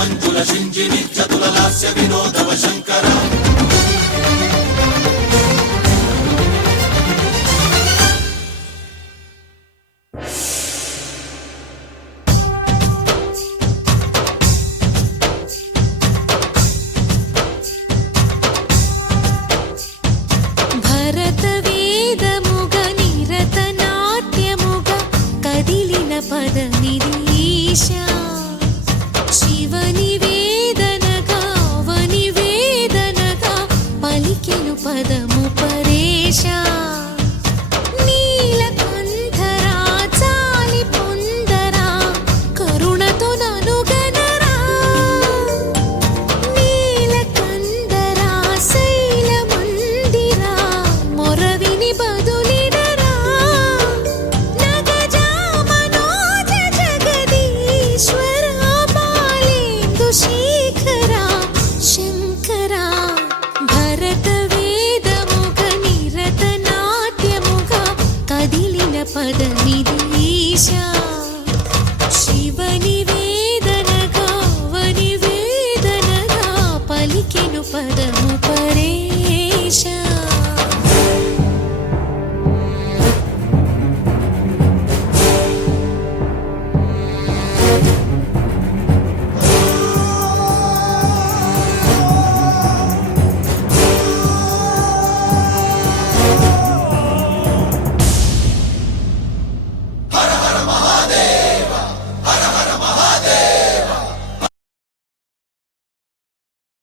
మంజుల సింజిని చతుల లాస్య వినోదవ శంకరా. కదిలిన శివని వేదనగా వని వేదనగా పలికెను పదము పరేశా.